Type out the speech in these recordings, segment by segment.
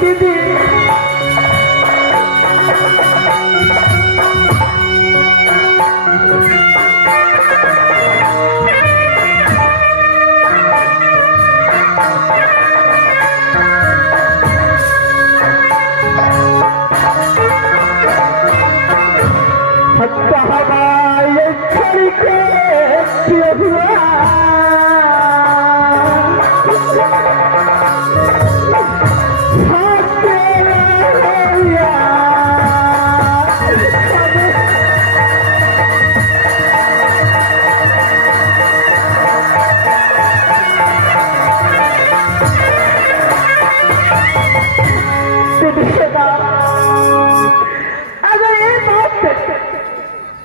दीदी।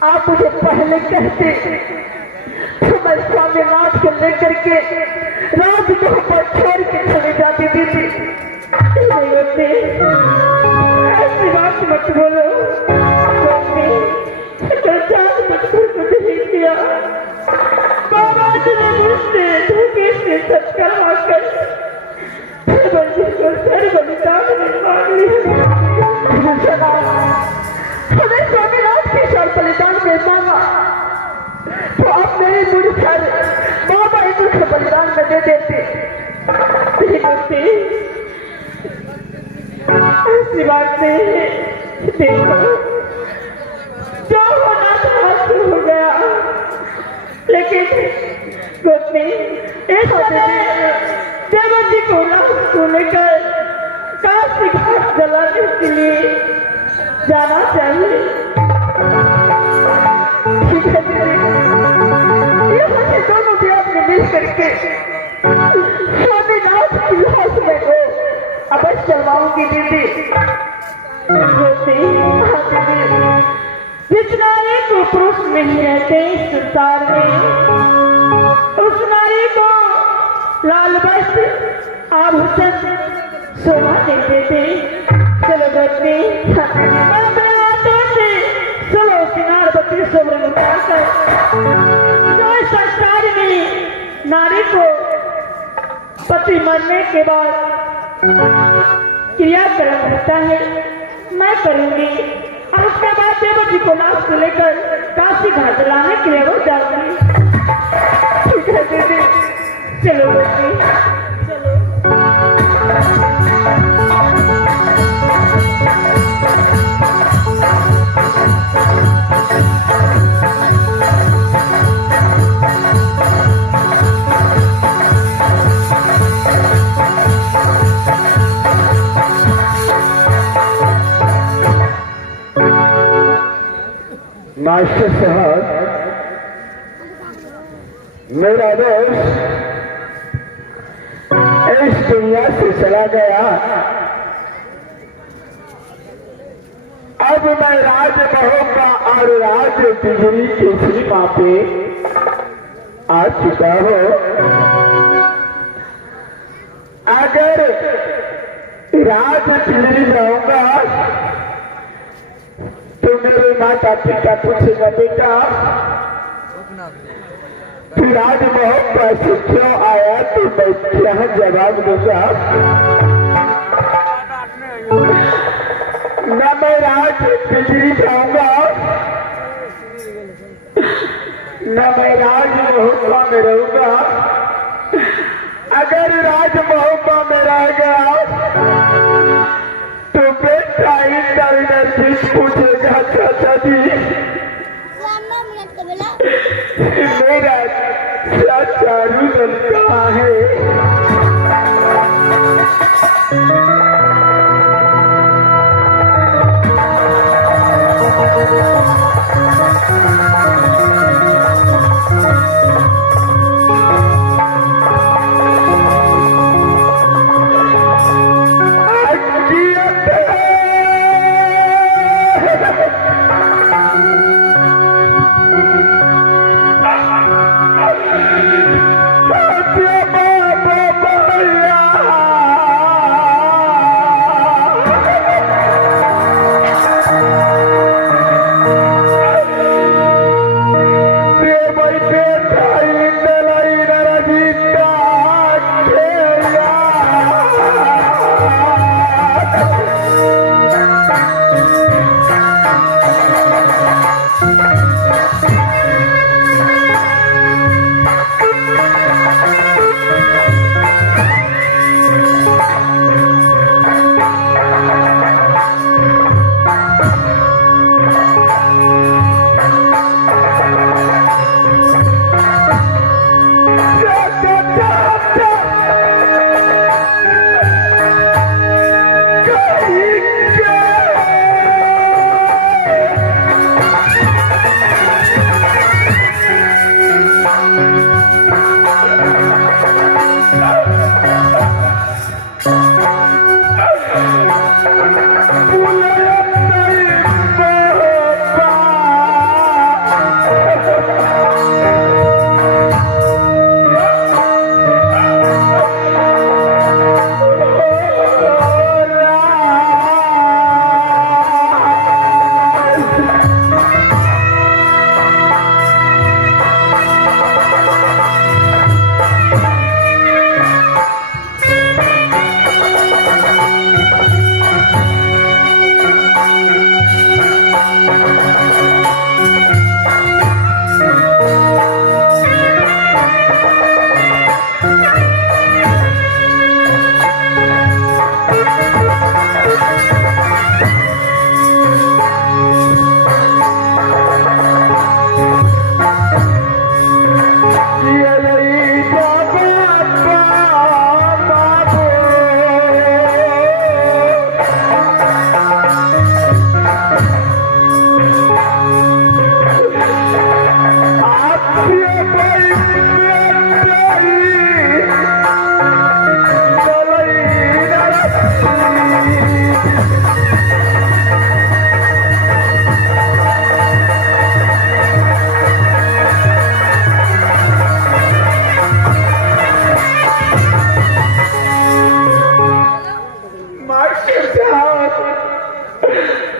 आप मुझे पहले कहते तो मैं स्वामीनाथ को लेकर के राजमहल पर छोड़ के चले जाती थी। ऐसी बात मत बोलो, कुछ नहीं किया। बाबा जी ने मुझसे धोखे से सत्कार मांगकर सर बलिदान मांग लिया। हमें स्वामीनाथ के सर बलिदान में मांगा तो आप मेरे मुझ सर बाबा मुझे बलिदान में दे देते। ऐसी बात नहीं है। देखो जो होना था हो गया, लेकिन गोपी इस देवर जी को लाश को लेकर काशी घाट जलाने के लिए जाना चाहिए। ठीक है ये दोनों भी आपने मिल करके स्वामीनाथ की लाश में को अवश्य चलवाऊंगी दीदी। जिस नारी को पुरुष नहीं रहते इस संसार में, उस नारी को लाल वस्त्र आभूषण शोभा नहीं देते। चलो बच्चे अपने हाथों से चलो किनार बच्चे सोवरन उठाकर जो संस्कार में नारी को पति मरने के बाद क्रियाक्रम होता है मैं करूंगी। और उसके बाद देवर जी को लाश को लेकर काशी घाट लाने के लिए वो जाऊंगी। ठीक है दीदी, चलो बच्चे चलो। मास्टर साहब, मेरा दोस्त इस दुनिया से चला गया। अब मैं राजमहल का और राज तिजोरी की सीमा पे आ चुका हूँ। अगर राज तिजोरी जाऊंगा तो मेरे माता पिता पूछेगा बेटा तू राजमहल पर क्यों आया, तो मैं क्या जवाब दूंगा। न मैं राज तिजोरी जाऊंगा न मैं राजमहल में रहूंगा। अगर राजमहल में रह गया तो बेटा इंटरनेट पूछेगा चाचा जी मेरा चाचा रुदल कहाँ है।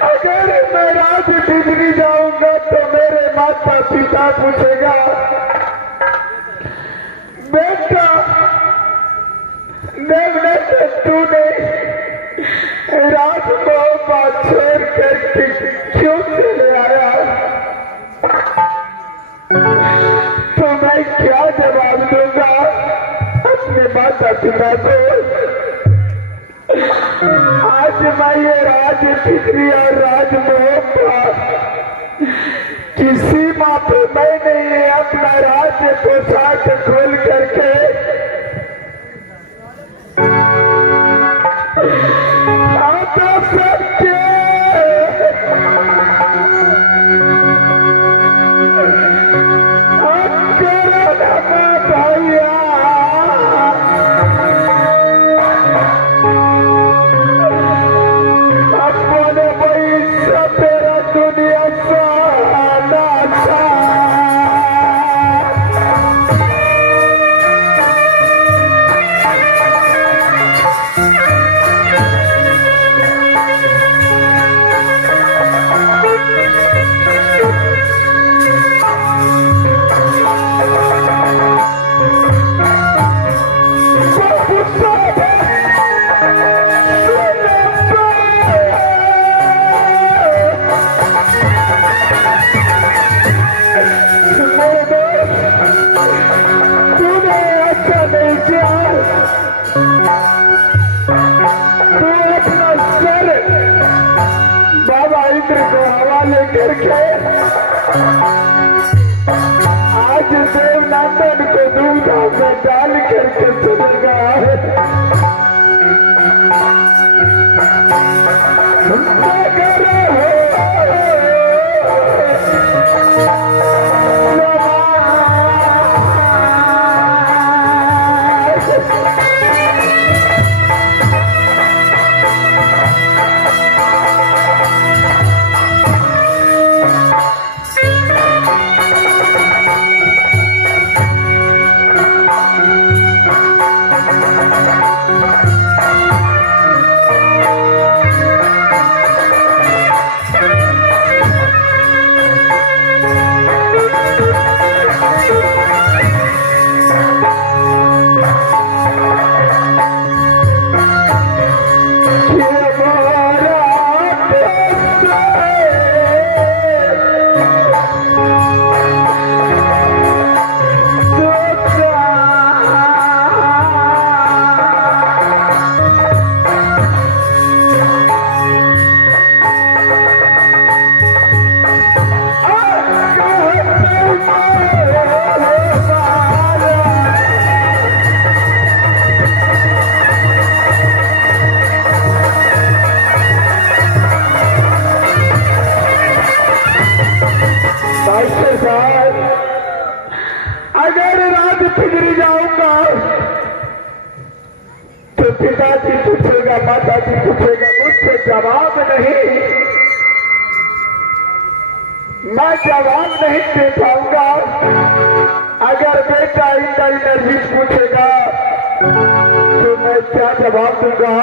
अगर मैं राज बिजली जाऊंगा तो मेरे माता पिता पूछेगा, बेटा देवने तूने राज को बात छोड़ कर क्यों चले आया? तो मैं क्या जवाब दूंगा अपने माता पिता को? आज मैं ये राज बिजली और राजमोह किसी माँ पे मैंने ये अपना राज्य पोशाक खोल करके आप सबके भैया अपने भाई सपेरा दुनिया साना सा करके आज देवनाथन को दूधा में डाल करके चले गया है। अगर रात पिघरी जाऊंगा तो पिताजी पूछेगा, माताजी पूछेगा, मुझसे जवाब नहीं, मैं जवाब नहीं दे पाऊंगा। अगर बेटा इंटरव्यू पूछेगा तो मैं क्या जवाब दूंगा?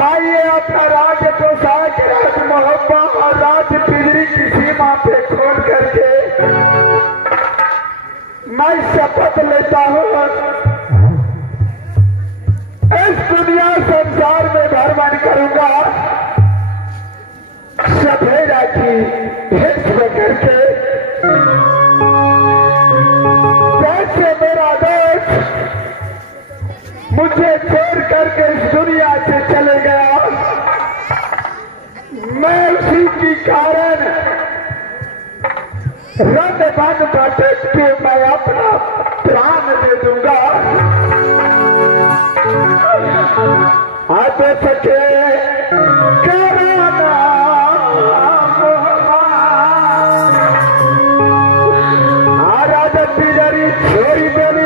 मैं ये अपना राज पोशाक, राज मोहब्बा और राज पिजरी की सीमा पे खोल करके मैं शपथ लेता हूँ इस दुनिया संसार में भ्रमण करूंगा, सफेदा की भेष करके। जैसे मेरा देश मुझे छोड़ करके इस दुनिया से चले गया, मैं उसी के कारण रंग बन भटक के मैं अपना प्राण दे दूंगा। आते सके कराना राजा पिजरी छोड़ी देनी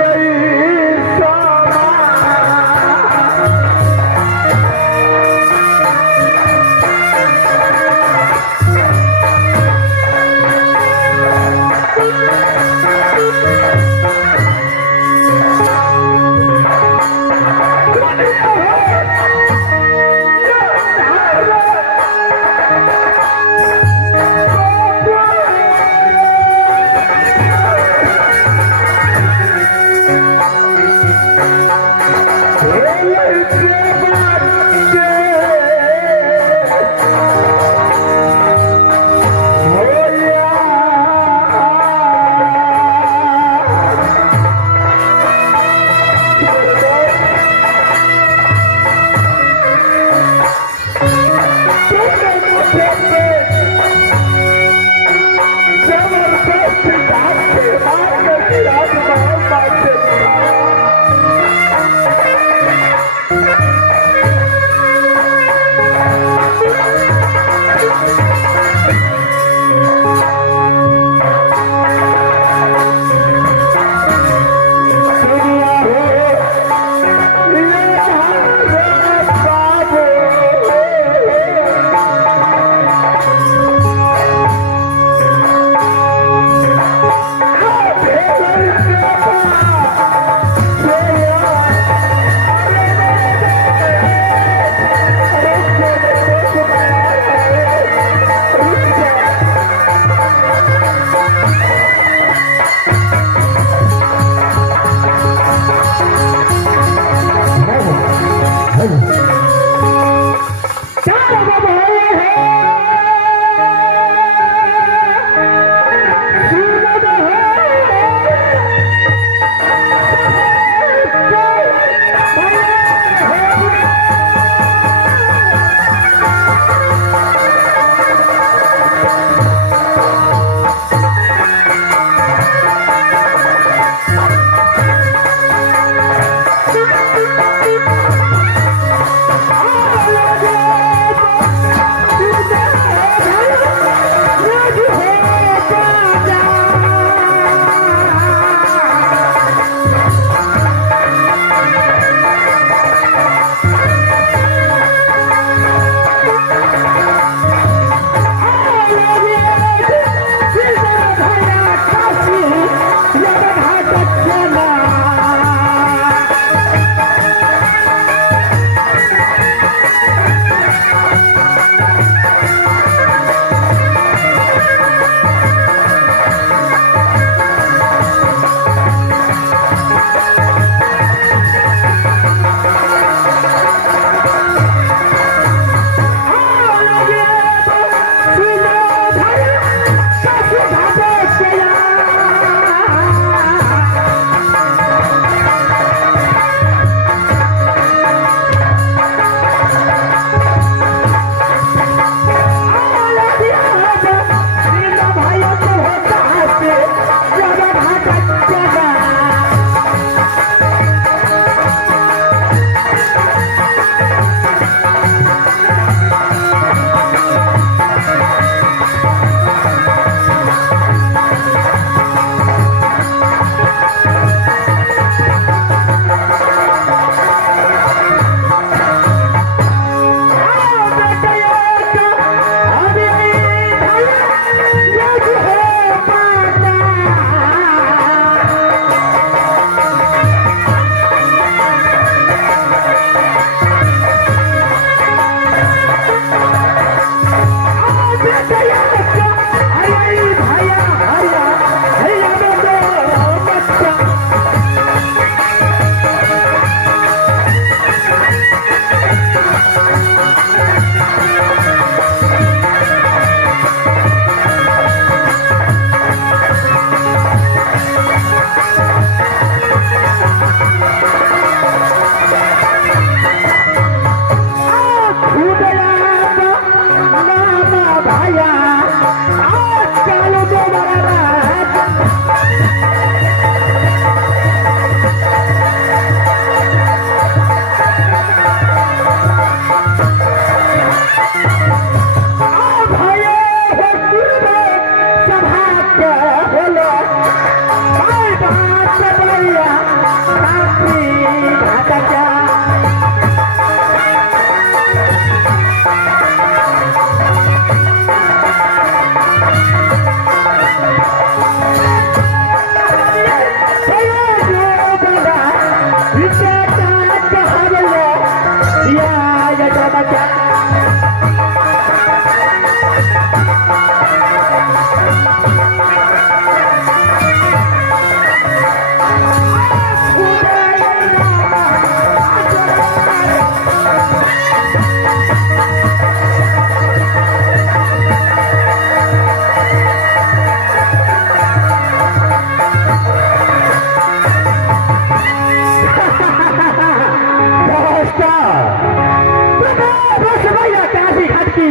बस भैया काशी घाट की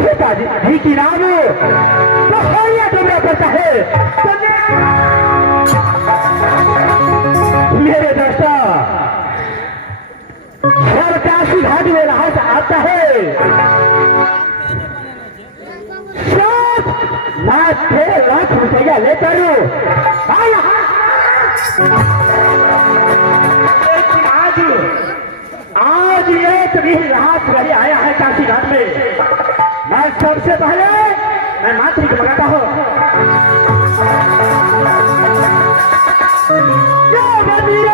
पिताजी जी की नाम तो भैया डूबना पड़ता है। मेरे दोस्तों हर काशी घाट में रहा आता है लाख रुपया लेकर आज एक भी रात रही आया है काशी घाट में। मैं सबसे पहले मैं मातृ को मंगाता हूँ। जय मंदिर